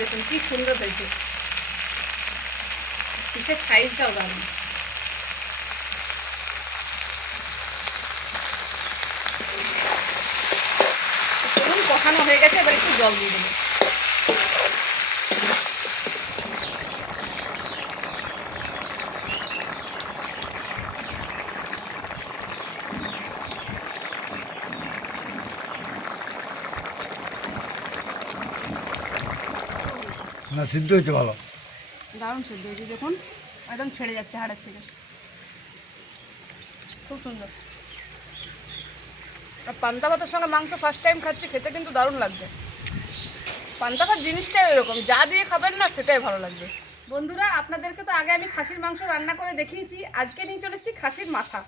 দেখুন, কি সুন্দর হয়েছে পিসের সাইজটাও দারুণ। কষানো হয়ে গেছে, এবার একটু জল দিয়ে দেবো। না, সিদ্ধ হয়েছে ভালো। দারুণ সিদ্ধ হয়েছে, দেখুন, একদম ছেড়ে যাচ্ছে হাড়ের থেকে। খুব সুন্দর। আর পান্তা ভাতের সঙ্গে মাংস ফার্স্ট টাইম খাচ্ছি, খেতে কিন্তু দারুণ লাগছে। পান্তা ভাত জিনিসটাই এরকম যা দিয়ে খাবেন না, সেটাই ভালো লাগবে। বন্ধুরা, আপনাদেরকে তো আগে আমি খাসির মাংস রান্না করে দেখিয়েছি। আজকে নিয়ে চলে এসেছি খাসির মাথা।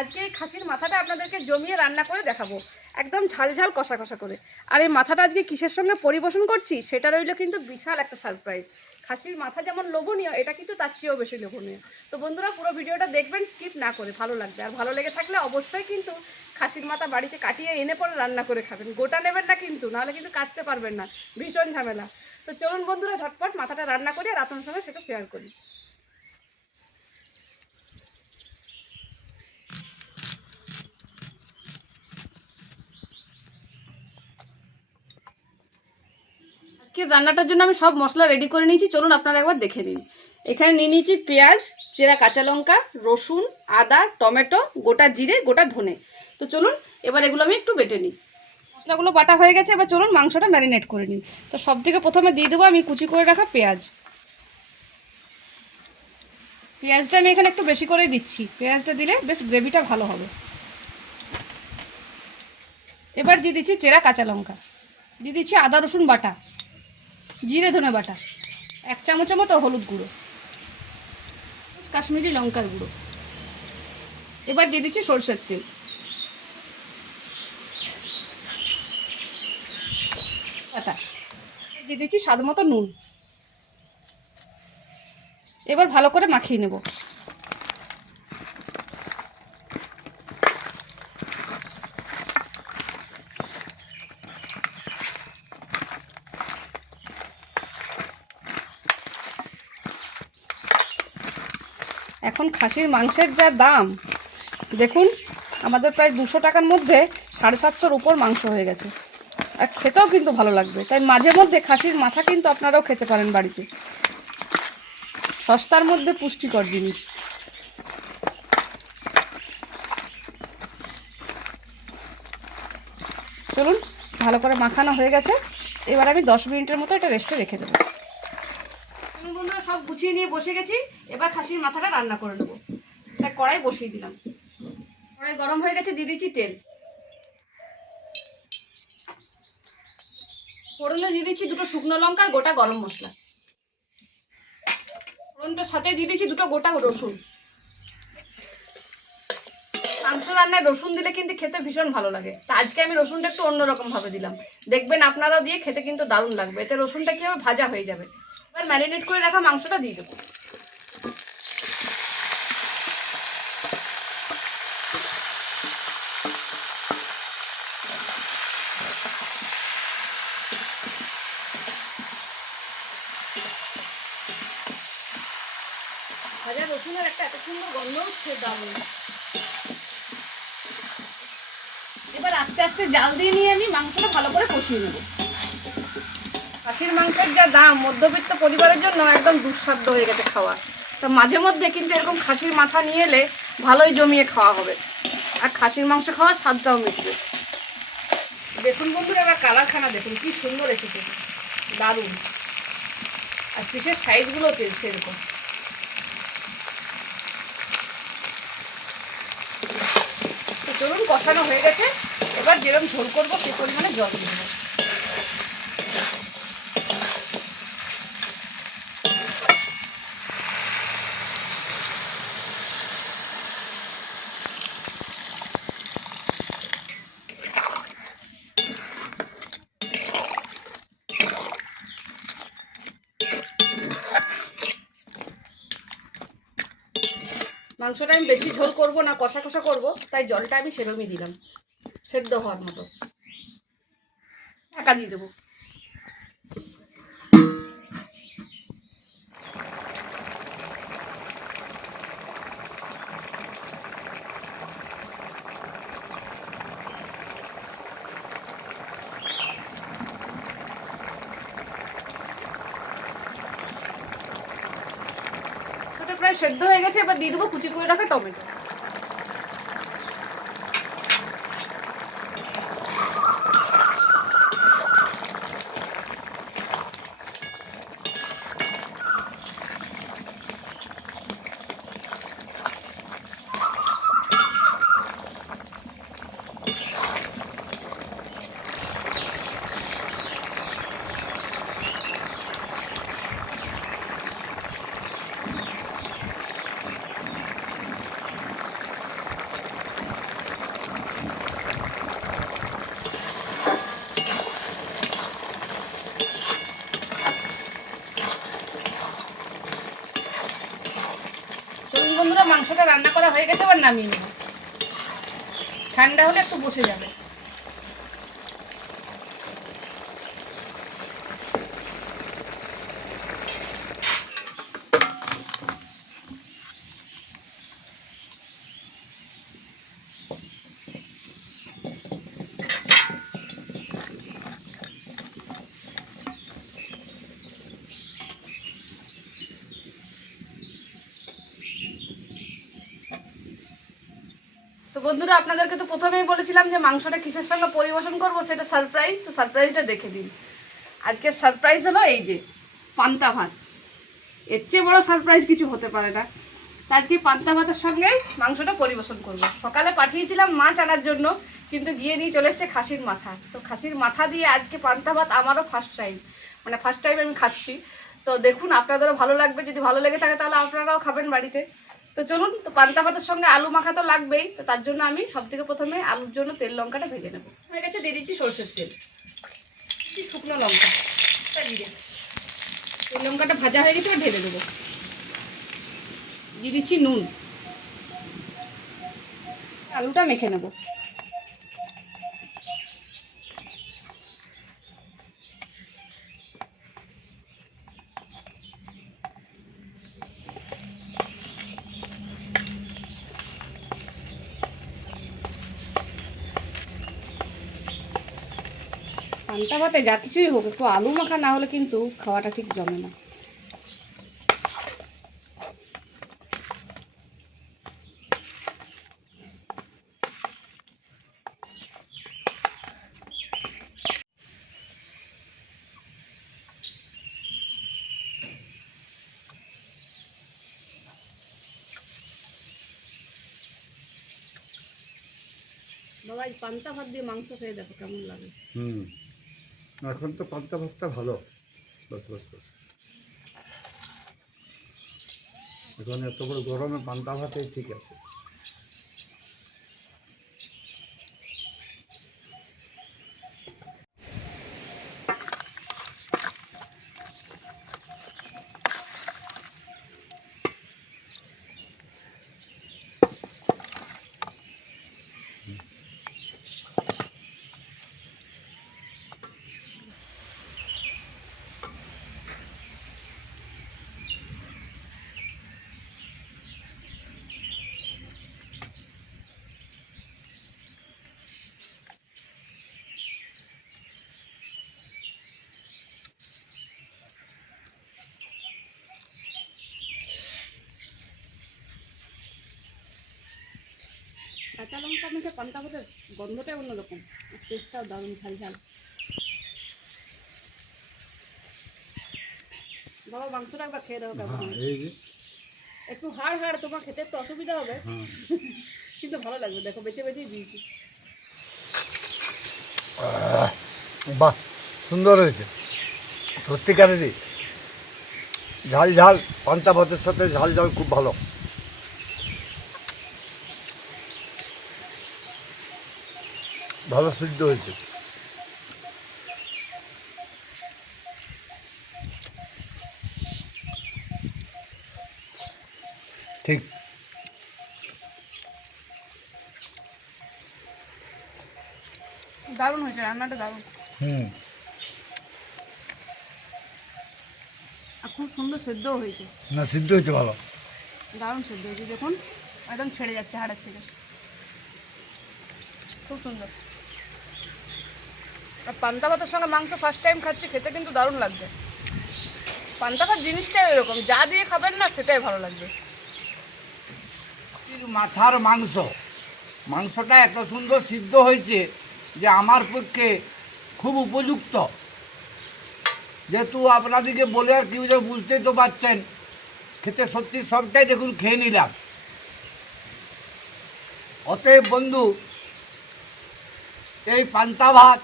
আজকে এই খাসির মাথাটা আপনাদেরকে জমিয়ে রান্না করে দেখাবো। একদম ঝাল ঝাল কষা কষা করে। আর এই মাথাটা আজকে কিসের সঙ্গে পরিবেশন করছি, সেটা রইল কিন্তু বিশাল একটা সারপ্রাইজ খাসির মাথা যেমন লোভনীয়, এটা কিন্তু তার চেয়েও বেশি লোভনীয়। তো বন্ধুরা, পুরো ভিডিওটা দেখবেন স্কিপ না করে, ভালো লাগবে। আর ভালো লেগে থাকলে অবশ্যই কিন্তু খাসির মাথা বাড়িতে কাটিয়ে এনে পরে রান্না করে খাবেন। গোটা নেবেন না কিন্তু, নাহলে কিন্তু কাটতে পারবেন না, ভীষণ ঝামেলা। তো চলুন বন্ধুরা, ঝটপট মাথাটা রান্না করি আর আপনার সঙ্গে সেটা শেয়ার করি। আজকে রান্নাটার জন্য আমি সব মশলা রেডি করে নিয়েছি। চলুন আপনারা একবার দেখে নিন। এখানে নিয়ে নিয়েছি পেঁয়াজ, চেরা কাঁচা লঙ্কা, রসুন, আদা, টমেটো, গোটা জিরে, গোটা ধনে। তো চলুন, এবার এগুলো আমি একটু বেটে নিই। মশলাগুলো বাটা হয়ে গেছে, এবার চলুন মাংসটা ম্যারিনেট করে নিই। তো সব থেকে প্রথমে দিয়ে দেবো আমি কুচি করে রাখা পেঁয়াজ। পেঁয়াজটা আমি এখানে একটু বেশি করেই দিচ্ছি। পেঁয়াজটা দিলে বেশ গ্রেভিটা ভালো হবে। এবার দিয়ে দিচ্ছি চেরা কাঁচা লঙ্কা। দিয়ে দিচ্ছি আদা, রসুন বাটা। জিরে ধনে বাটা, এক চামচের মতো হলুদ গুঁড়ো, কাশ্মীরি লঙ্কার গুঁড়ো। এবার দিয়ে দিচ্ছি সরষের তেল। দিয়ে দিচ্ছি স্বাদ মতো নুন। এবার ভালো করে মাখিয়ে নেব। খাসির মাংসের যা দাম, দেখুন, আমাদের প্রায় দুশো টাকার মধ্যে সাড়ে সাতশোর উপর মাংস হয়ে গেছে। আর খেতেও কিন্তু ভালো লাগবে। তাই মাঝে মধ্যে খাসির মাথা কিন্তু আপনারাও খেতে পারেন বাড়িতে। সস্তার মধ্যে পুষ্টিকর জিনিস। চলুন, ভালো করে মাখানো হয়ে গেছে। এবার আমি দশ মিনিটের মতো এটা রেস্টে রেখে দেবো। বন্ধুরা সব গুছিয়ে নিয়ে বসে গেছি, এবার খাসির মাথাটা রান্না করে নেব। তাই কড়াই বসিয়ে দিলাম। কড়াই গরম হয়ে গেছে, দিয়ে দিচ্ছি তেল। ফোড়নে দিয়ে দিচ্ছি দুটো শুকনো লঙ্কা আর গোটা গরম মশলা। ফোড়নটার সাথে দিয়ে দিচ্ছি দুটো গোটা রসুন। মাংস রান্নায় রসুন দিলে কিন্তু খেতে ভীষণ ভালো লাগে। তা আজকে আমি রসুনটা একটু অন্যরকম ভাবে দিলাম। দেখবেন আপনারাও দিয়ে খেতে কিন্তু দারুণ লাগবে। এতে রসুনটা কীভাবে ভাজা হয়ে যাবে। এবার ম্যারিনেট করে রাখা মাংসটা দিয়ে দেবো। ভাজা রসুনের একটা এত সুন্দর গন্ধ হচ্ছে, দারুণ। এবার আস্তে আস্তে জাল দিয়ে নিয়ে আমি মাংসটা ভালো করে কষিয়ে নেব। খাসির মাংসের যা দাম, মধ্যবিত্ত পরিবারের জন্য একদম দুঃসাধ্য হয়ে গেছে খাওয়া। তা মাঝে মধ্যে কিন্তু এরকম খাসির মাথা নিয়ে এলে ভালোই জমিয়ে খাওয়া হবে। আর খাসির মাংস খাওয়ার স্বাদটাও মিশবে। দেখুন বন্ধুরা, এবার কালারখানা দেখুন, কি সুন্দর এসেছে। দারুণ। আর পিসের সাইজগুলো সেরকম। তো চলুন, কষানো হয়ে গেছে। এবার যেরকম ঝোল করব সে পরিমাণে জল দিয়ে মাংসটা আমি বেশি ঝোল করব না, কষা কষা করব, তাই জলটা আমি সেরকমই দিলাম। সেদ্ধ হওয়ার মতো। ঢাকা দিয়ে দেবো। সেদ্ধ হয়ে গেছে এবার দিয়ে দেবো কুচি করে রাখা টমেটো চলুন বন্ধুরা মাংসটা রান্না করা হয়ে গেছে আবার নামিয়ে নেব। ঠান্ডা হলে একটু বসে যাবে। বন্ধুরা, আপনাদেরকে তো প্রথমেই বলেছিলাম যে মাংসটা কিসের সঙ্গে পরিবেশন করব সেটা সারপ্রাইজ তো সারপ্রাইজটা দেখে দিন আজকের সারপ্রাইজ হলো এই যে, পান্তা ভাত। এর চেয়ে বড়ো সারপ্রাইজ কিছু হতে পারে না। আজকে পান্তা ভাতের সঙ্গে মাংসটা পরিবেশন করব। সকালে পাঠিয়েছিলাম মাছ আনার জন্য, কিন্তু গিয়ে নিয়ে চলে এসছে খাসির মাথা। তো খাসির মাথা দিয়ে আজকে পান্তা ভাত আমারও ফার্স্ট টাইম মানে ফার্স্ট টাইম আমি খাচ্ছি। তো দেখুন, আপনাদেরও ভালো লাগবে। যদি ভালো লেগে থাকে, তাহলে আপনারাও খাবেন বাড়িতে। তো চলুন, তো পান্তা ভাতের সঙ্গে আলু মাখা তো লাগবেই, তো তার জন্য আমি সব থেকে প্রথমে আলুর জন্য তেল লঙ্কাটা ভেজে নেব। হয়ে গেছে, দিয়ে দিচ্ছি সর্ষের তেল। শুকনো লঙ্কা। তেল লঙ্কাটা ভাজা হয়ে গেছে ঢেলে দেবো। দিয়ে দিচ্ছি নুন। আলুটা মেখে নেব। পান্তা ভাতে যা কিছুই হোক, একটু আলু মাখা না হলে কিন্তু খাওয়াটা ঠিক জমে না। বাবা পান্তা ভাত দিয়ে মাংস খেয়ে দেখো কেমন লাগে। হুম। এখন তো পান্তা ভাতটা ভালো। বস, বাস, বস। এখন এত বড় গরমে পান্তা ভাতেই ঠিক আছে। কাঁচা লঙ্কা মেখে পান্তা ভাতের গন্ধটাই অন্যরকম। টেস্টটাও দারুণ ঝাল ঝাল। বাবা মাংসটা একবার খেয়ে দেবো কেমন হ্যাঁ একটু হাড় হাড় তোমার খেতে একটু অসুবিধা হবে। হ্যাঁ। কিন্তু ভালো লাগবে দেখো বেছে বেছেই দিয়েছি। বাহ সুন্দর হয়েছে। সত্যিকারেরই। ঝাল ঝাল পান্তা ভাতের সাথে ঝাল ঝাল খুব ভালো। ভালো সিদ্ধ হয়েছে। ঠিক। দারুণ হয়েছে রান্নাটা দারুণ। হুম। খুব সুন্দর সেদ্ধও হয়েছে। না সিদ্ধ হয়েছে ভালো। দারুণ সেদ্ধ হয়েছে দেখুন একদম ছেড়ে যাচ্ছে হাড়ের থেকে। খুব সুন্দর। পান্তা ভাতের সঙ্গে মাংস ফার্স্ট টাইম খাচ্ছি, খেতে কিন্তু দারুণ লাগছে পান্তা ভাত জিনিসটাই এরকম যা দিয়ে খাবেন না, সেটাই ভালো লাগবে। মাথার মাংস। মাংসটা এত সুন্দর সিদ্ধ হয়েছে যে আমার পক্ষে খুব উপযুক্ত। যেহেতু আপনাদেরকে বলে আর কেউ যে বুঝতেই তো পারছেন, খেতে সত্যি সবটাই দেখুন খেয়ে নিলাম। অতএব বন্ধু, এই পান্তা ভাত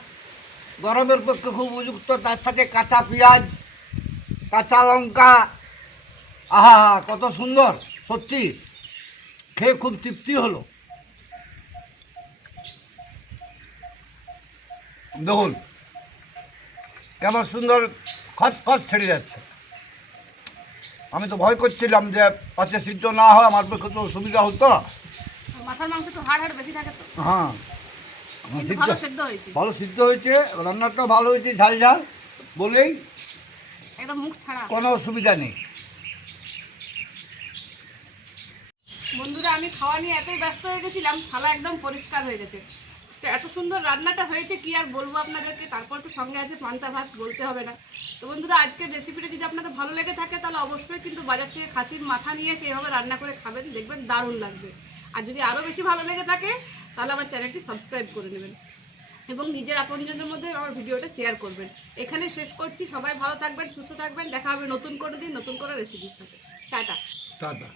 গরমের পক্ষে খুব উপযুক্ত তার সাথে কাঁচা পেঁয়াজ কাঁচা লঙ্কা। আহা কত সুন্দর সত্যি। খেয়ে খুব তৃপ্তি হলো। দেখুন কেমন সুন্দর খস খস ছেড়ে যাচ্ছে। আমি তো ভয় করছিলাম যে পাচ্ছে সিদ্ধ না হয় আমার পক্ষে তো সুবিধা হতো। মাথার মাংস একটু হাড় হাড় বেশি থাকে তো। হ্যাঁ। ভালো সেদ্ধ হয়েছে। ভালো সিদ্ধ হয়েছে রান্নাটাও ভালো হয়েছে ঝাল ঝাল বলেই কোনো অসুবিধা নেই। বন্ধুরা আমি খাওয়া নিয়ে এতই ব্যস্ত হয়ে গেছিলাম থালা একদম পরিষ্কার হয়ে গেছে। তো এত সুন্দর রান্নাটা হয়েছে কি আর বলব আপনাদেরকে? তারপর তো সঙ্গে আছে পান্তা ভাত বলতে হবে না। তো বন্ধুরা আজকের রেসিপিটা যদি আপনাদের ভালো লেগে থাকে তাহলে অবশ্যই কিন্তু বাজার থেকে খাসির মাথা নিয়ে সেভাবে রান্না করে খাবেন দেখবেন দারুণ লাগবে। আর যদি আরও বেশি ভালো লেগে থাকে তাহলে আমার চ্যানেলটি সাবস্ক্রাইব করে নেবেন। এবং নিজের আপনজনদের মধ্যে আমার ভিডিওটা শেয়ার করবেন। এখানে শেষ করছি। সবাই ভালো থাকবেন, সুস্থ থাকবেন। দেখা হবে নতুন কোনো দিন, নতুন করে রেসিপির সাথে। টাটা। টাটা।